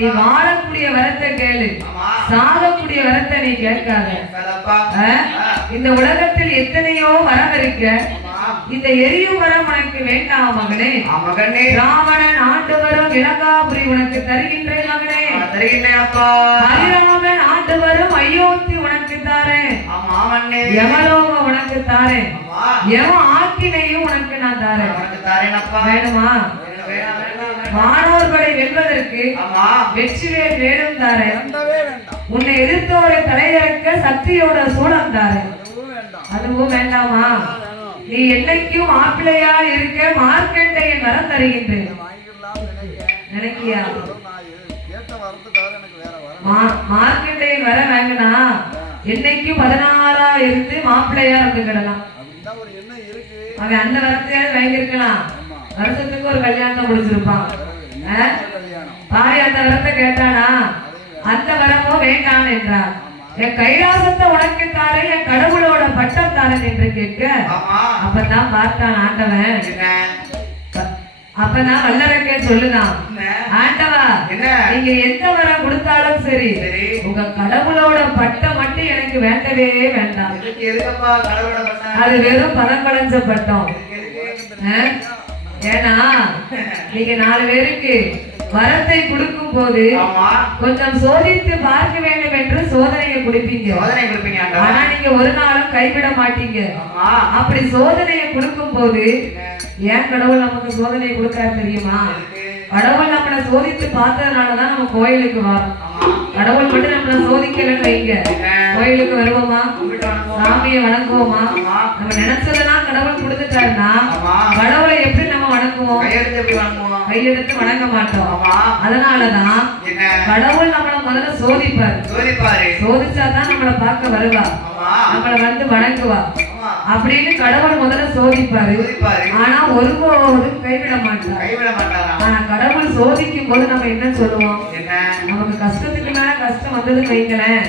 நீ வாழக்கூடிய வரத்தை கேளு, சாகக்கூடிய வரத்தை நீ கேட்காத. இந்த உலகத்தில் எத்தனையோ வரம் இருக்க, இந்த எரியும் வரம் உனக்கு வேண்டாம் மகனே. மகனே, ராவணன் ஆண்டு வரும் இலங்காபுரி உனக்கு தருகின்றேன் மகனே. தருகின்றேன் அப்பா. ஹரிராமன் ஆண்டு வரும் அயோத்தி உனக்கு தாரேன். யமலோகம் உனக்கு தாரேன். யம ஆக்கினையும் உனக்கு நான் தாரேன். வேணுமா? வானோர்களை வெல்வதற்கு வெற்றிவேல் வேணும் தாரேன். உன்னை எதிர்த்தோரை தலையிறக்க சக்தியோட சூழம் தாரேன். அதுவும் வேண்டாமா? நீ என்னைக்கும் மாப்பிள்ளையா இருக்க மார்க்கண்டையன் வரம் தருகின்றேன். நினைக்கியா? மார்க்கண்டையன் வர வேணும்னா என்னைக்கும் 16ஆ இருந்து மாப்பிள்ளையா இருந்துக்கிடலாம். அவன் அந்த வரத்தையாவது வாங்கியிருக்கலாம். வருஷத்துக்கு ஒரு கல்யாணத்தை முடிச்சிருப்பான். தாய் அந்த வரத்தை கேட்டானா? அந்த வரமோ வேண்டான் என்றார். என் கைலாசத்தை உனக்கு தாரேன், என் கடவுளோட பட்டம் தாரேன் என்று கேட்க, அப்பதான் பார்த்தான் ஆண்டவன். அப்பதான் வல்லரக்கே சொல்லுதான், ஆண்டவா நீங்க எந்த வரம் கொடுத்தாலும் சரி, உங்க கடவுளோட பட்டம் மட்டும் எனக்கு வேண்டவே வேண்டாம். அது வெறும் பதங்களைஞ்ச பட்டம். ஏன்னா நீங்க 4 பேருக்கு வரத்தை கொடுக்கும் போது கொஞ்சம் சோதித்து பார்க்க வேண்டும் என்று சோதனையை கொடுப்பீங்க. ஆனா நீங்க ஒரு நாளும் கைவிட மாட்டீங்க. அப்படி சோதனையை கொடுக்கும் போது ஏன் கடவுள் நமக்கு சோதனை கொடுக்காரு தெரியுமா? கடவுள் நம்மளை சோதித்து பார்த்ததுனாலதான் நம்ம கோயிலுக்கு வரோம். கடவுள் மட்டும் நம்மளை சோதிக்கலன்னு வைங்க, கோயிலுக்கு வருவோமா? சாமியை வணங்குவோமா? நம்ம நினைச்சதெல்லாம் கடவுள் கொடுத்துட்டாருன்னா கடவுளை எப்படி நம்ம வணங்குவோம்? கையெடுத்து வணங்க மாட்டோம். அதனாலதான் கடவுள் நம்மளை முதல்ல சோதிப்பாரு. சோதிச்சாதான் நம்மளை பார்க்க வருவா, நம்மளை வந்து வணங்குவா. அப்படின்னு கடவுள் முதல்ல சோதிப்பாரு. ஆனா ஒருபோதும் கைவிட மாட்டார். ஆனா கடவுள் சோதிக்கும் போது நம்ம என்ன சொல்லுவோம்? நமக்கு கஷ்டத்துக்கு மேல கஷ்டம் வந்ததுன்னு வைங்களேன்,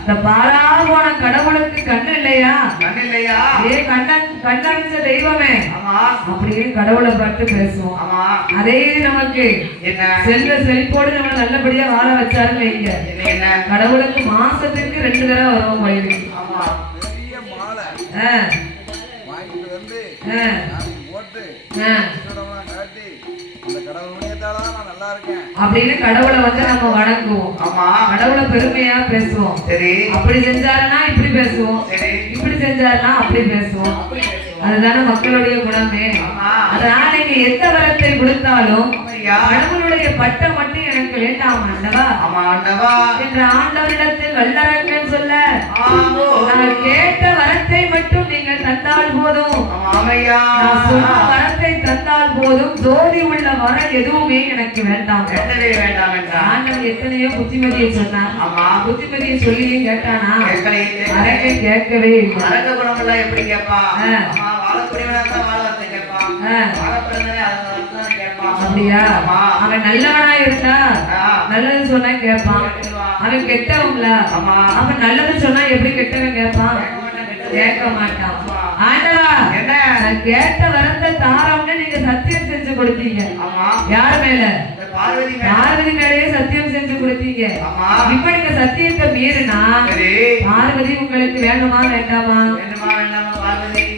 இந்த பாலா போன கடவுளுக்கு கண்ணு இல்லையா? ஏ கண்ணடைஞ்ச தெய்வமே அப்படின்னு கடவுளை பார்த்து பேசுவோம். அதே நமக்கு செல்வ செழிப்போடு நம்ம நல்லபடியா வாழ வச்சாருன்னு வைங்க, கடவுளுக்கு மாசத்துக்கு 2 தடவை வருவோம் கோயிலுக்கு. அப்படின்னு கடவுளை வந்து நம்ம வணங்குவோம். கடவுளை பெருமையா பேசுவோம். அப்படி செஞ்சாருன்னா இப்படி பேசுவோம், இப்படி செஞ்சாருன்னா அப்படி பேசுவோம். அதுதானே மக்களுடைய குணமே. அதனால நீங்க எந்த வரத்தை கொடுத்தாலும் கடவுளுடைய பட்டம் மட்டும் எனக்கு வேண்டாம் ஆண்டவா என்ற ஆண்டவரிடத்தில் வல்லரக்கன் சொல்ல, நான் கேட்ட வரத்தை மட்டும் நீங்கள் தந்தால் போதும், வரத்தை தந்தால் போதும், ஜோதி உள்ள வரம் எதுவுமே எனக்கு வேண்டாம் என்ற ஆண்டவன் எத்தனையோ புத்திமதியை சொன்னார். புத்திமதியை சொல்லியும் கேட்டானா? அரக்கை கேட்கவே இல்லை. எப்படி கேட்பா? அப்படியா? அவன் நல்லவனா இருந்தா நல்லது சொன்னா கேட்பான். அவன் கெட்டவங்களா? அவன் நல்லது சொன்னா எப்படி கெட்டவன் கேட்பான்? கேட்க மாட்டான். ஆண்டவா, நான் கேட்ட வரத்தை தாரம்னு நீங்க சத்தியம் செஞ்சு கொடுத்தீங்க. யார் மேல? பார்வதி மேலேயே சத்தியம் செஞ்சு கொடுத்தீங்க. இப்ப நீங்க சத்தியத்தை மீறினா பார்வதி உங்களுக்கு வேணுமா வேண்டாமா?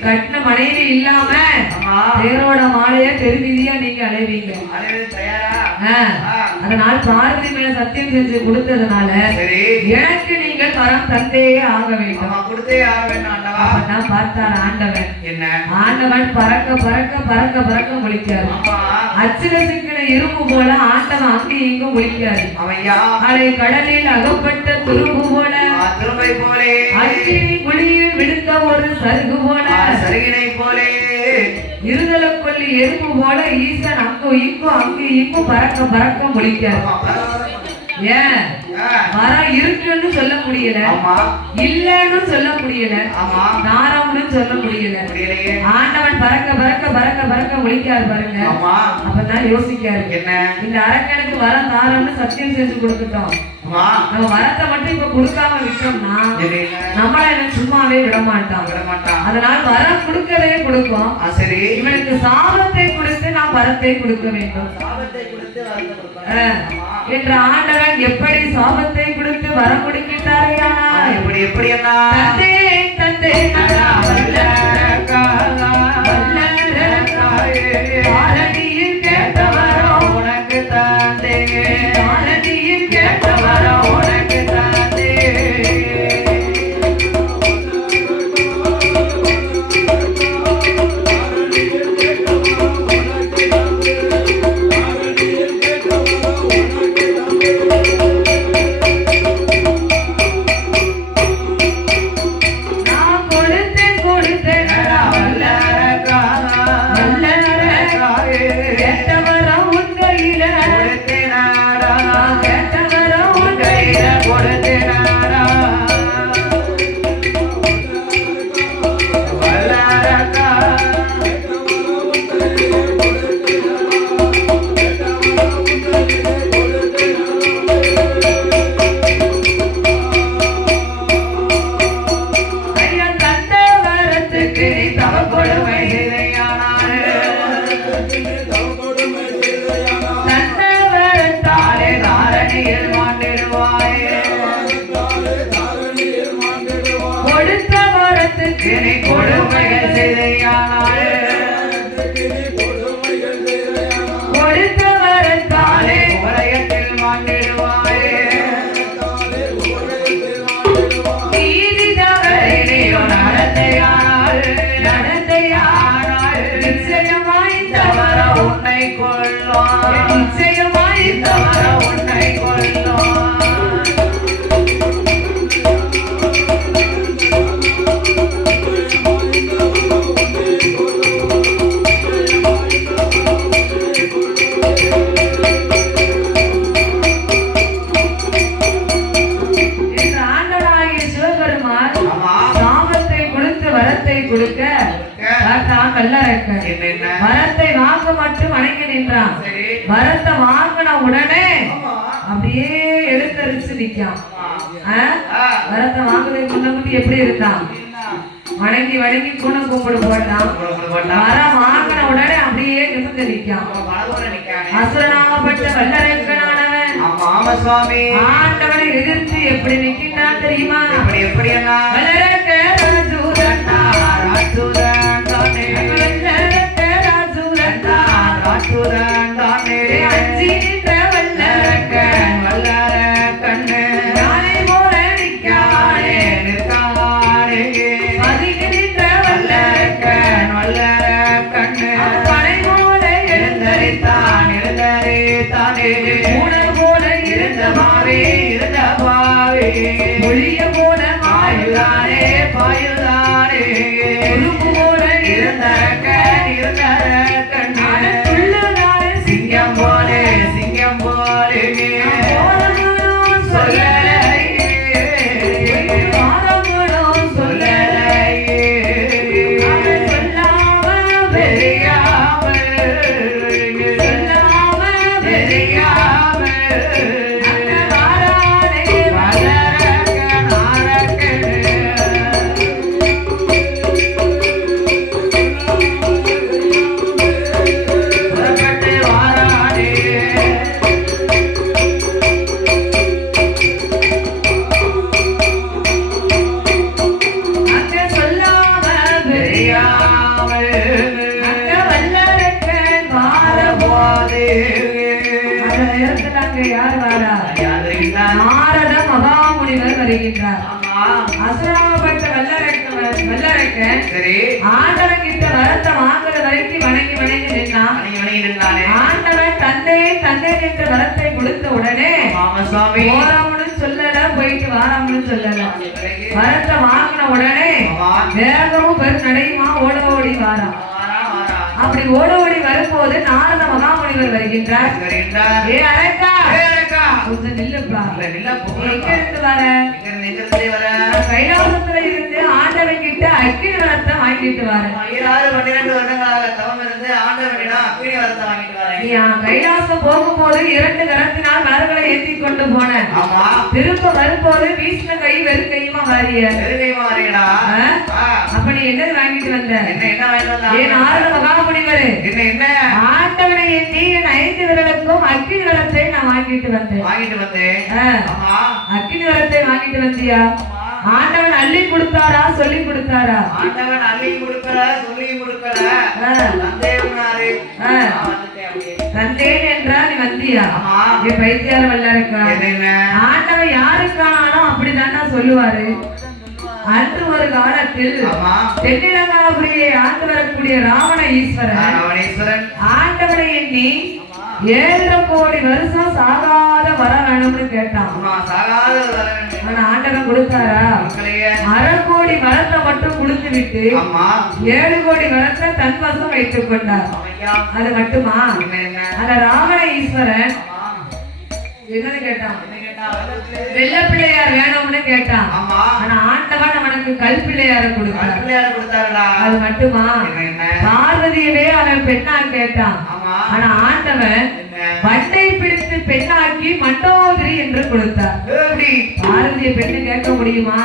கட்டின மனைவி இல்லாம தேரோட மாலைய பெருமிதியா நீங்க அலைவீங்க. அதனால பார்வதி மேல சத்தியம் செஞ்சு கொடுத்ததுனால எனக்கு நீங்கள் வரம் தந்தே ஆக வேண்டும். அப்பதான் பார்த்தார் ஆண்டவன். ஆண்டவன் பறக்க பறக்க பறக்க பறக்க முழிக்காரு. அச்சுல சிக்கன இரும்பு போல ஆண்டவன் அங்கு இங்கும் முழிக்காரு. அலை கடலில் அகப்பட்ட துரும்பு போல, அக்கினி குழியில் விடுத்த ஒரு சருகு போல, இருதல கொல்லி எறும்பு போல ஈசன் அங்கு இங்கும் பறக்க பறக்க முழிக்காரு. ஏன் வரம் இருக்குன்னு சொல்ல முடியல, இல்லன்னு சொல்ல முடியல, தாரம்னு சொல்ல முடியல. ஆண்டவன் பறக்க பறக்க பறக்க பறக்க ஒழிக்காரு பாருங்க. அப்பதான் யோசிக்காரு, இந்த அரக்கனுக்கு வரம் தாரம்னு சத்தியம் செஞ்சு கொடுத்துட்டோம், நம்ம வரத்தை மட்டும் இப்ப கொடுக்காம விட்டோம்னா நம்மள என்ன சும்மாவே விட மாட்டான். அதனால வரம் கொடுக்கவே கொடுக்கும். இவனுக்கு சாபத்தை கொடுத்து நான் வரத்தை கொடுக்க வேண்டும் என்ற ஆண்டவன் எப்படி சாபத்தை கொடுத்து வரம் கொடுக்கின்றாரையானா? எப்படி தந்தே பாரதியில் கேட்டவரோ உனக்கு தந்தே, பாரதியில் கேட்டவரோ உனக்கு தந்தே. கொடுக்க வல்லரக்க வரத்தை வாங்க மட்டும் வணங்கி நின்றான். வரத்தை வாங்கின உடனே அப்படியே எழுத்தரிச்சு நிக்கான். வரத்தை வாங்குறதுக்கு முன்னாடி எப்படி இருந்தான்? வணங்கி வணங்கி கூட கும்பிடு போட்டான். வரம் வாங்கின உடனே அப்படியே நிமிர்ந்து நிக்கான். அசுரனாகப்பட்ட வல்லரக்கனானவன் ஆண்டவனை எதிர்த்து எப்படி நிற்கின்றான் தெரியுமா? வல்லரக்க ராஜூரண்டா ராஜூரண்டானே வல்லரக்க ராஜூரண்டானே அஞ்சி நின்ற வல்லரக்கன் வல்லரக்கண்ணே யானை போல நிற்கானே நிற்கானே பதிக்கு நின்ற வல்லரக்கன் வல்லரக்கண்ணே பனை போல எழுந்தரித்தான் எழுந்தரித்தானே ஊனர் போல இருந்தவாவே இருந்தவாவே ஒளிய போல மாயுதானே பாயுதானே உருப்பு போல இருந்தரக்கன் இருந்தரக்கண்ணே உள்ளதானே சிங்கம் போலே சிங்கம் போலே சொல்லலையே மாறங்களும் சொல்லலையே சொல்லாம வெறியாம சொல்லாம வெறியாம வாரானே வல்லரக்கன் ஆரக்கனே புறப்பட்டு வாரானே அங்க சொல்லாம வெறியாம அங்க வல்லரக்கன் வாரபோதே அந்த நேரத்துல அங்க யார் வாரா? நாரத மகாமுனிவர் வருகின்றார். அசுராபட்ட வல்லரக்கன் ஆண்டவன் கிட்ட வரத்தை வாங்குற வரைக்கும் வணங்கி வணங்கி நின்றான். ஆண்டவன் தந்தை தந்தை என்ற வரத்தை கொடுத்த உடனே போறாமனு சொல்லல, போயிட்டு வாராமனு சொல்லல. வரத்தை வாங்கின உடனே வேகமும் பெரும் நடையுமா ஓட ஓடி வாரான். அப்படி ஓட ஓடி வரும்போது நாரத மகாமுனிவர் வருகின்றார். ஏ அரக்கா கொஞ்சம் நில்லுப்பா. எங்க இருந்து வர? கைலாசத்துல இருந்து ஆண்டவன் கிட்ட அக்கினி வரத்தை வாங்கிட்டு வர. நீ கைலாசம் போகும்போது 2 கரத்தினால் மலர்களை ஏற்றி கொண்டு போன. திரும்ப வரும்போது வீசின கை வெறும் கையுமா வாரிய. அப்ப நீ என்னது வாங்கிட்டு வந்த? ஏன் நாரத மகாமுனிவரே, ஆண்டவனை எண்ணி என் 5 விரலுக்கும் அக்கினி வரத்தை நான் வாங்கிட்டு வந்தேன். அக்கினி வரத்தை வாங்கிட்டு வந்தியா? ஆண்டவன் அள்ளி கொடுத்தாரா சொல்லி கொடுத்தாரா? ஆண்டவன் அள்ளி கொடுக்கல சொல்லி கொடுக்கல. தந்தேன் என்றா நீ வந்தியா? என் பைத்தியார வல்லரக்கா, ஆண்டவன் யாருக்கானாலும் அப்படிதானா சொல்லுவாரு. அன்று ஒரு காலத்தில் தென்னிலங்காபுரியை ஆண்டு வரக்கூடிய ராவண ஈஸ்வரன் ஆண்டவனை எண்ணி 7 கோடி வருஷம் சாகாத வர வேணும்னு கேட்டான். ஆண்டவன் கொடுத்தாரா? 1/2 கோடி வரத்தை மட்டும் கொடுத்து விட்டு 7 கோடி வரத்தை தன் வசம் வைத்துக் கொண்டார். அது மட்டுமா? அந்த ராவண ஈஸ்வரன் என்னன்னு கேட்டான்? வெள்ள பிள்ளையார் வேணும்னு கேட்டான். ஆனா ஆண்டவன் அவனுக்கு கல் பிள்ளையார கொடுத்தார். அது மட்டுமா? பார்வதியவே அவன் பெண்ணா கேட்டான். ஆனா ஆண்டவன் மண்ணை பிடித்து பெண்ணாக்கி மண்டோதரி என்று கொடுத்தார். பார்வதிய பெண்ணு கேட்க முடியுமா?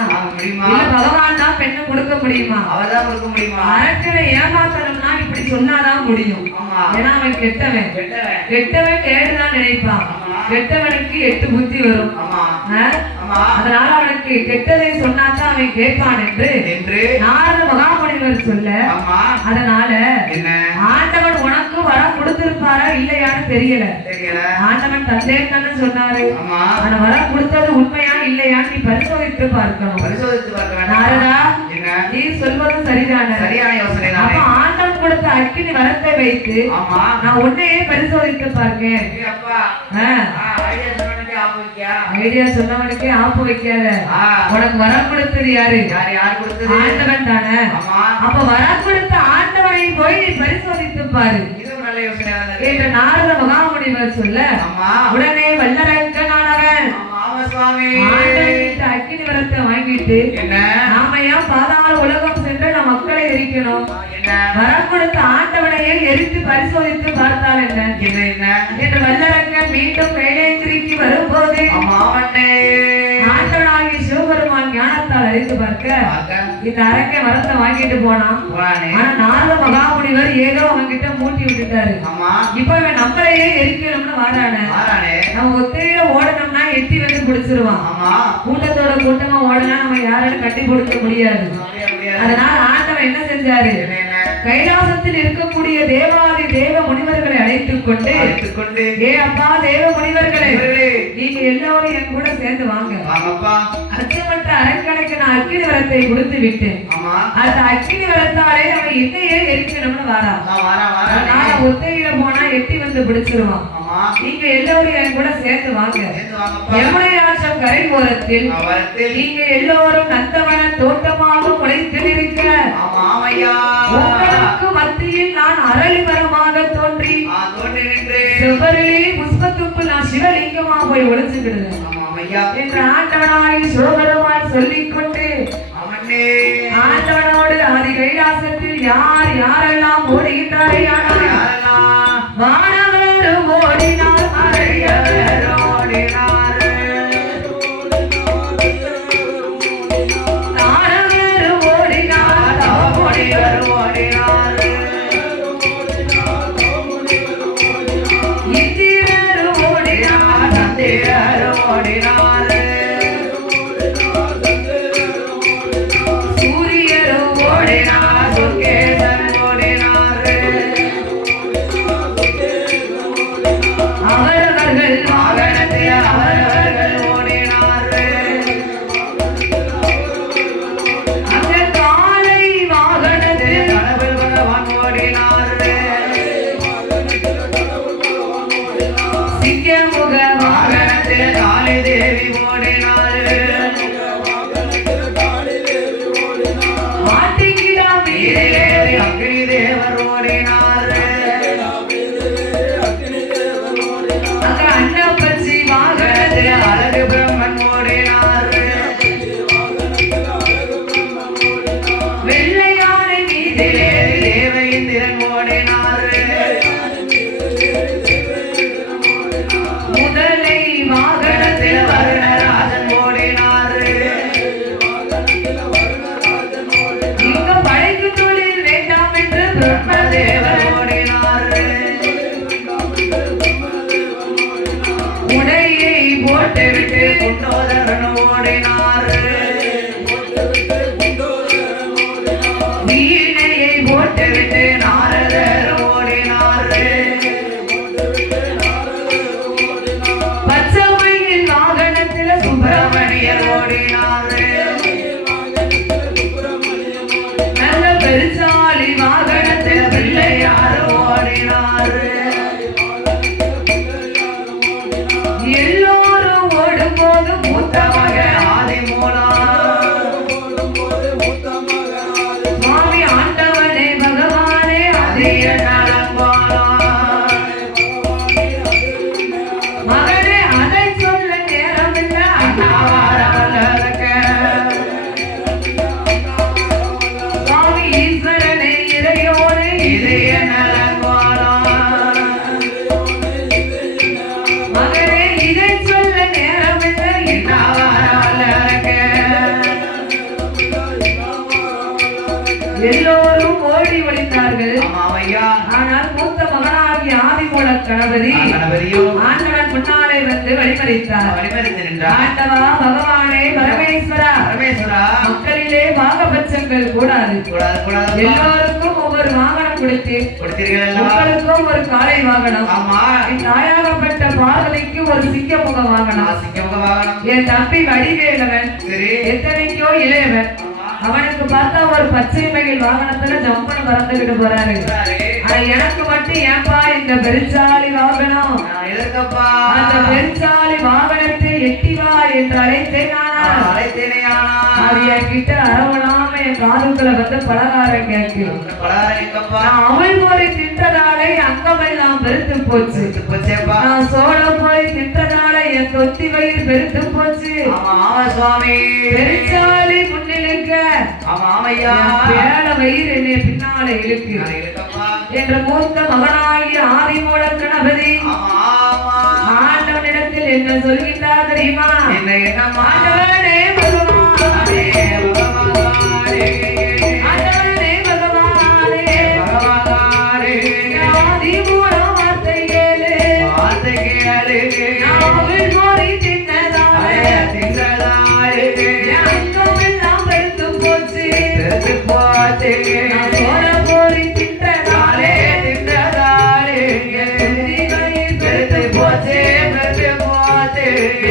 இல்ல பகவான் தான் பெண்ணு கொடுக்க முடியுமா? அரக்கனை ஏமாத்தணும்னா இப்படி சொன்னாதான் முடியும். ஏன்னா அவன் கெட்டவன். கெட்டவன் கேடுதான் நினைப்பான். கெட்டவனுக்கு 8 புத்தி வரும். அதனால அவனுக்கு கெட்டதை சொன்னாதான் அவன் கேட்பான் என்று நாரத மகாமுனிவர் சொல்ல, அதனால ஆண்டவன் உனக்கு வரம் கொடுத்திருப்பாரா இல்லையான்னு தெரியல. ஆண்டவன் தந்தை தானே சொன்னாரு. ஆனா வரம் கொடுத்தது உண்மையா இல்லையான்னு நீ பரிசோதித்து பார்க்கணும். நாரதா, நீ சொல்வது சரிதான? அப்ப ஆண்டவன் கொடுத்த அக்கினி வரத்தை வைத்து நான் உன்னையே பரிசோதித்து பார்க்கேன். ஐடியா சொன்னவனுக்கே ஆப்பு வைக்காத. உனக்கு வரம் கொடுத்தது யாரு? ஆண்டவன் தானே. அப்ப வரம் கொடுத்த ஆண்டவனை போய் நீ பரிசோதித்து பாரு என்று நாரத மகாமுனிவர் சொல்ல, உடனே வல்லரக்கனானவன் அக்கினி வரத்தை வாங்கிட்டு நாம ஏன் பாதாள உலகம் சென்று நம் மக்களை எரிக்கணும்? வரம் கொடுத்த ஆண்ட எரித்து பரிசோதித்து பார்த்தால் என்ன என்ன என்று வல்லரக்கன் மீண்டும் கைலேந்திரிக்கு வரும்போது ஆண்டவனாகிய சிவபெருமான் ஞானத்தால் அறிந்து பார்க்க இந்த அரக்கை வரத்தை வாங்கிட்டு போனான். ஆனா நாரத மகாமுனிவர் ஏதோ அவன்கிட்ட மூட்டி விட்டுட்டாரு. இப்ப இவன் நம்மளையே எரிக்கணும்னு வாரானே, நம்ம ஒத்தையில ஓடணும்னா எட்டி வந்து பிடிச்சிருவான். கூட்டத்தோட கூட்டமா ஓடனா நம்ம யாராலும் கட்டி கொடுக்க முடியாது. அதனால ஆண்டவன் என்ன செஞ்சாரு, கைலாசத்தில் இருக்கக்கூடிய தேவாதி தேவ முனிவர்களை அழைத்துக் கொண்டு ஏ அப்பா தேவ முனிவர்களே, நீங்க எல்லாரும் என் கூட சேர்ந்து வாங்க. அச்சமற்ற அரக்கனுக்கு நான் அக்கினி வரத்தை கொடுத்து விட்டேன். அந்த அக்கினி வரத்தாலே அவன் என்னையே எரிக்கணும்னு வாரா. நான் ஒத்தையில போனா எட்டி வந்து பிடிச்சிருவான். நீங்க எல்லாரும் என் கூட சேர்ந்து வாங்க. யமுனையாற்றம் கரை ஓரத்தில் நீங்க எல்லோரும் நந்தவன தோட்டமாக முளைத்தில் இருக்க உங்களுக்கு மத்தியில் நான் அரளி மரமாக தோன்றி செவ்வரிலே புஷ்பத்துக்குள் நான் சிவலிங்கமா போய் ஒளிச்சுக்கிடுவேன் என்று ஆண்டவனாய் சிவபெருமான் சொல்லிக்கொண்டு ஆண்டவனோடு ஆதி கைலாசத்தில் யார் யாரெல்லாம் ஓடுகின்றாரே வானவரும் ஓடினார், அரையவர் ஓடினார், தானவரும் ஓடினார், தாமுனிவர் ஓடினார், இந்திரரும் ஓடினார், சந்திரரும் ஓடினார், சூரியரும் ஓடினார், சுர்கேசன் ஓடினார், அவரவர்கள் வாகனத்தில் அவரவர்கள் ஓடினார். அந்த காலை வாகனத்தில் கடவுள் பகவான் ஓடினார். சிங்கமுக வாகனத்தில் காளி தேவி ஓடினார். மாட்டிக்கிடா மீதிலே அக்னி தேவர் ஓடினார். அன்னப்பச்சி வாகனத்தில் அழகு பிரம்மன் ஓடினார். வெள்ளையானை மீதிலே தேவேந்திரன் ஓடினார். முதலை வாகனத்தில் வருணராஜன் ஓடினார். இங்க படைக்கு தொழில் வேண்டாம் என்று பிரம்மதேவர் ஓடினார். உடையை போட்டுவிட்டு குண்டோதரன் ஓடினார். வீணையை போட்டுவிட்டு நாரதர் ஓடினார். பச்சைமயில் வாகனத்தில் சுப்பிரமணியர் ஓடினார். நல்ல பெருசாலி வாகனத்தில் பிள்ளையார் ஓடினார். எல்லோரும் ஓடும்போது மூத்த மக ஆதிமூலா சுவாமி ஆண்டவனே பகவானே அதிக நலங்கோலா மகனே அதை சொல்ல நேரமில்லை அண்ணாவாரவலக்க சுவாமி ஈஸ்வரனே இறையோனே இதய நலங்கோலா மகனே இதை சொல்ல நேரமில்லை அண்ணாவாரவலக்க. எல்லோரும் ஓடி ஒளிந்தார்கள். ஆனால் மூத்த மகனாகிய ஆதிமூல கணபதி ஆண்டவன் முன்னாலே வந்து வழிமறித்தார். ஆண்டவா பகவானே பரமேஸ்வரா, மக்களிலே பாகபட்சங்கள் கூடாது. எல்லோருக்கும் ஒவ்வொரு வாகனம் கொடுத்தீர்கள். உங்களுக்கும் ஒரு காளை வாகனம், என் தாயாகப்பட்ட பார்வதிக்கு ஒரு சிங்கமுக வாகனம், என் தம்பி வடிவேலவன் எத்தனைக்கோ இளையவன், அவனுக்கு பார்த்தா ஒரு பச்சை மயில் வாகனத்துல ஜம்பன பறந்துகிட்டு போறாரு. எனக்கு மட்டும் ஏன்பா இந்த பெருச்சாலி வாகனம், அந்த பெருச்சாலி வாகனத்தை எட்டி வா என்று அழைத்தேனே. அது என்கிட்ட அரவணாம என் காதுக்குள்ள வந்து பலகாரம் கேட்கு. அவள் போய் தின்றதாலே அங்கமெல்லாம் பெருத்து போச்சு. நான் சோழ போய் தின்றதாலே என் தொத்தி வயிறு பெருத்து போச்சு. பெருச்சாலி முன்னிலுக்க பேர வயிறு என்னை பின்னால இழுக்கு. என்ற மூத்த மகனாகிய ஆதிமூல கணபதி ஆமா ஆமா ஆண்டவனிடத்தில் என்ன சொல்கின்றார் தெரியுமா? என்ன என்னம்மா ஆண்டவனே பகவானே, ஆண்டவனே பகவானே, ஆதிமூல வார்த்தை கேளு, நாவில் கோரி தின்னதாலே, என் அங்கமெல்லாம் பெருத்து போச்சு, நான் சோற கோரி தின்றதாலே, என் துதிகளில் பெருத்து போச்சு,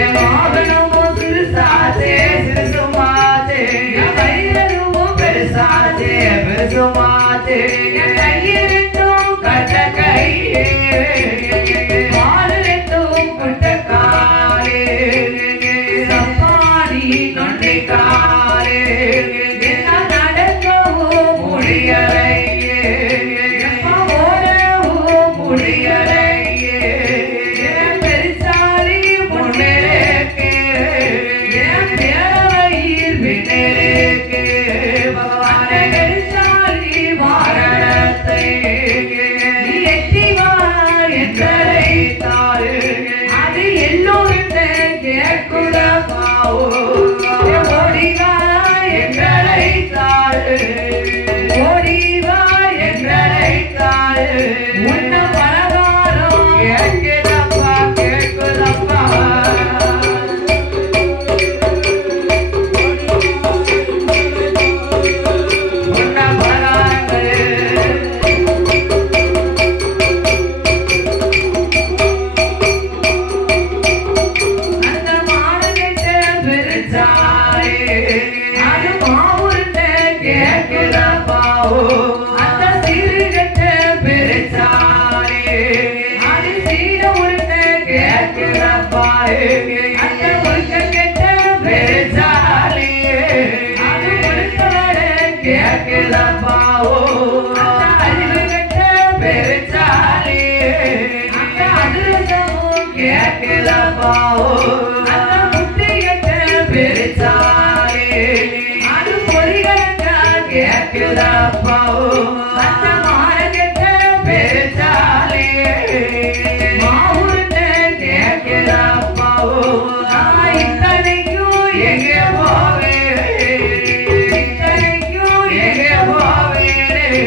என் வாகனமோ சிறுசாச்சு, என் வயிறதுவோ பெருசாச்சு, என் கையிலிட்டும் கட்ட கை, காலிலிட்டும் கொண்ட காலே, சப்பாடி நொண்டி காலே, என்னால் நடக்கவும் முடியலையே, எப்ப ஓடவும் முடியலையே, என் பெருசாலி முன்னிலேக்கு, என் பேரவையில் பின்னிலேக்கு, பகவானே பெருசாலி வாரணத்தை நீ எட்டி வா என்றழைத்தாள், அது எல்லோரும் கேட்குதப்பா, ஓடி வா என்றழைத்தாள், ஓடி வா என்றழைத்தாள், உன்ன பலகாரம் கேட்குதப்பா கேட்குதப்பா, உன்ன பலகாரங்கள் அந்த மாடுகிட்ட பெருச்சாலே, அது மாவுருட்ட கேட்குதப்பா, அந்த சீருகிட்ட பெருச்சாலே, அது சீர உருட்ட கேட்குதப்பா, அந்த முழுக்ககிட்ட பெருச்சாலே, அது முழுக்கவட கேட்குதப்பா, அந்த அறிவுகிட்ட பெருச்சாலே, அந்த அதிரசமும் கேட்குதப்பா, அந்த புத்திகிட்ட பெருச்சாலே, அது பொறிகளங்க கேட்குதப்பா, அந்த மானகிட்ட பெருச்சாலே, மாவுருட்ட கேட்குதப்பா, நான் இத்தனைக்கும் எங்கே போவேன், இத்தனைக்கும் எங்கே போவேன்,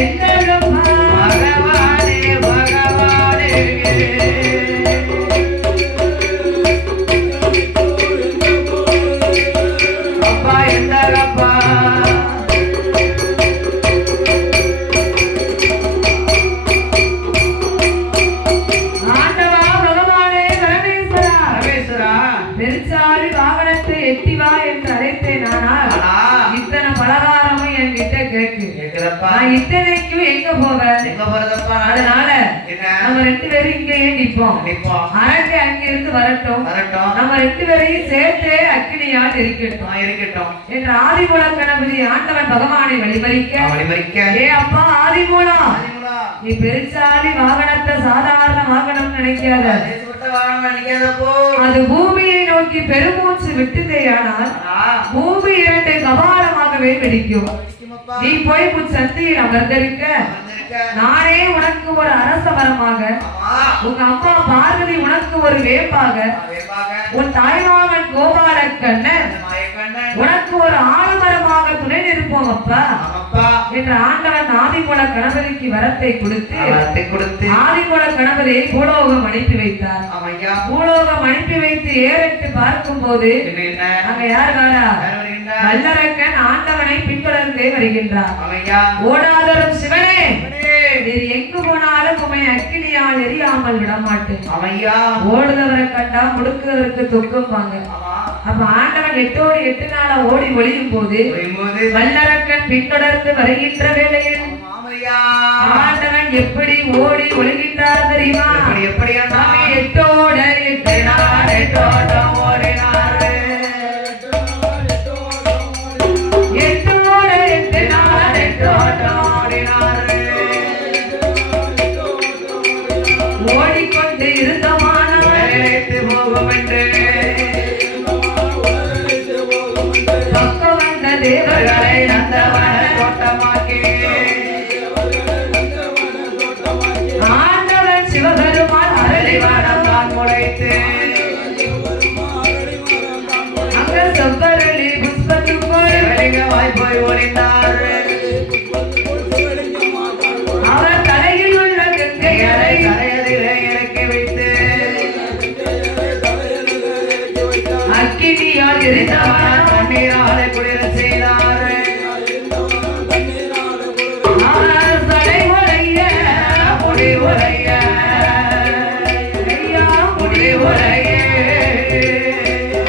எங்கம்மா பகவானே பகவானே, அப்பா எந்தகப்பா, ஆண்டவா பகவானே பரமேஸ்வரா, பரமேஸ்வரா பெருச்சாலி வாகனத்தை எட்டி வா என்று அழைத்தேன், ஆனால் ஆனா இத்தனை பலகாரமும் என்கிட்ட கேக்கு, கேக்குதப்பா நான் இத்தனைக்கும் எங்க போவேன், எங்க போறதப்பா அதனால என்ன நம்ம 2 பேரும் இங்கேயே நிப்போம், நிப்போம் அரட்டை அங்கிருந்து வரட்டும், வரட்டும் நம்ம 2 பேரையும் சேர்த்தே அக்கினியால் இருக்கட்டும் இருக்கட்டும் என்று ஆதிமூல கணபதி ஆண்டவன் பகவானை வழிபறிக்க, வழிமறிக்க ஏ அப்பா ஆதிமூலம், ஆதிமூலா, நீ பெருச்சாலி வாகனத்தை சாதாரண வாகனம் நினைக்காத, தேசப்பட்ட வாகனம் நினைக்காதப்போ அது பூமியை நோக்கி பெருமூச்சு விட்டுதேயானால் பூமி 2 கபாலமாகவே வெடிக்கும், நிச்சயமாப்பா நீ போய் உன் சந்தியில் அமர்ந்திருக்க, வந்திருக்க நானே உனக்கு ஒரு அரச மரமாக, ஆமா உங்க அம்மா பார்வதி உனக்கு ஒரு வேப்பாக, வேப்பாக உன் தாய்மாமன் கோபால கண்ணன் மாயக்கண்ணன் உனக்கு ஒரு ஆலமரமாக துணை நிற்போம் அப்பா ஆமாப்பா என்று ஆண்டவன் ஆதிமூல கணபதிக்கு வரத்தை கொடுத்து, வரத்தை கொடுத்து ஆதிமூல கணபதியை பூலோகம் அனுப்பி வைத்தார். ஆமையா பூலோகம் அனுப்பி வைத்து ஏறிட்டு பார்க்கும் போது என்ன அங்க யார் வாரா? யார் வருகின்றார்? வல்லரக்கன் ஆண்டவனை பின்தொடர்ந்தே வருகின்றார். ஆமையா ஓடாதரும் சிவனே, நீர் எங்கு போனாலும் உம்மை அக்கினியால் எரியாமல் விடமாட்டேன். ஆமையா ஓடுதவரை கண்டா முடுக்குதவருக்கு துக்கம்பாங்க. ஆமா அப்ப ஆண்டவன் 8 நாளா ஓடி ஒளியும் போது வரும்போது வல்லரக்கன் பின்தொடர்ந்து வருகின்ற வேளையில் ஆமையா ஆண்டவன் எப்படி ஓடி ஒளிகின்றார் தெரியுமா? எப்படி சாமி 8 நாள் 8 ஓடினாரு, 8 நாள் 8 ஓடினாரு. ஓடிக்கொண்டு இருந்த மாணவன் போகும் என்று பக்கம் வந்த தேவர்களை நந்தவன தோட்டமாக்கி அடிவானம் தான் முளைத்து அங்க செவ்வரளி புஷ்பத்துக்குள் சிவலிங்கமாய் போய் ஒளிந்தார் அவர் தலையில் உள்ள கங்கைகளை கரையதிலே இறக்கி வைத்து அக்கினியால் எரித்தவன் தண்ணீராலே குளிர செய்தார் அவர் தலை உடைய முடிவுரைய ஐயா முடிவுரைய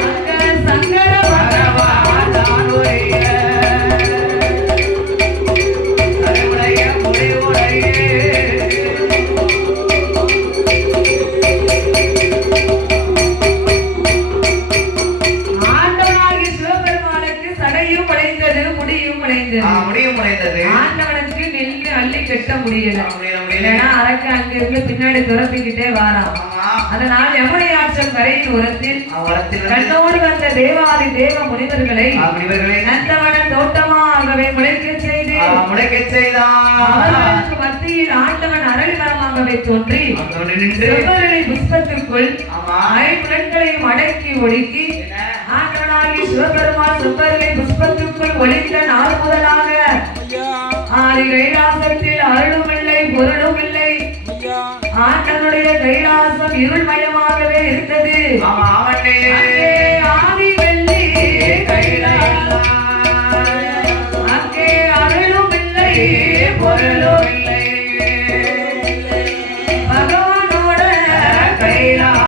அங்க சங்கர பகவான் தான் உரைய தன்னுடைய முடிவுரைய ஆண்டவனாகிய சிவபெருமானுக்கு சடையும் உடைந்தது முடியும் உடைந்தது முடியும் முறைந்தது ஆண்டவனுக்கு நெல்லு அள்ளி கட்ட முடியல முடியல முடியல இல்லைன்னா அரக்க அங்க இருந்து பின்னாடி துரத்திக்கிட்டே வாராம் ஆமா அதனால் யமுனை ஆற்றல் கரையின் உரத்தில் அவரத்தில் கண்ணோடு வந்த தேவாதி தேவ முனிவர்களை முனிவர்களை நந்தவன தோட்டமாகவே முளைக்கச் செய்து முளைக்கச் செய்தார் அவர்களுக்கு மத்தியில் ஆண்டவன் அரளி மரமாகவே தோன்றி அதோடு நின்று செவ்வரளி புஷ்பத்திற்குள் ஆமா ஐம்புலன்களையும் அடக்கி ஒடுக்கி என்ன? ஆண்டவனாகி சிவபெருமான் செவ்வரளி புஷ்பத்திற்குள் ஒளிந்த நாள் முதலாக ஆதி கைலாசத்தில் அருளும் இல்லை பொருளும் இல்லை ஆண்டவனுடைய கைலாசம் இருள்மயம்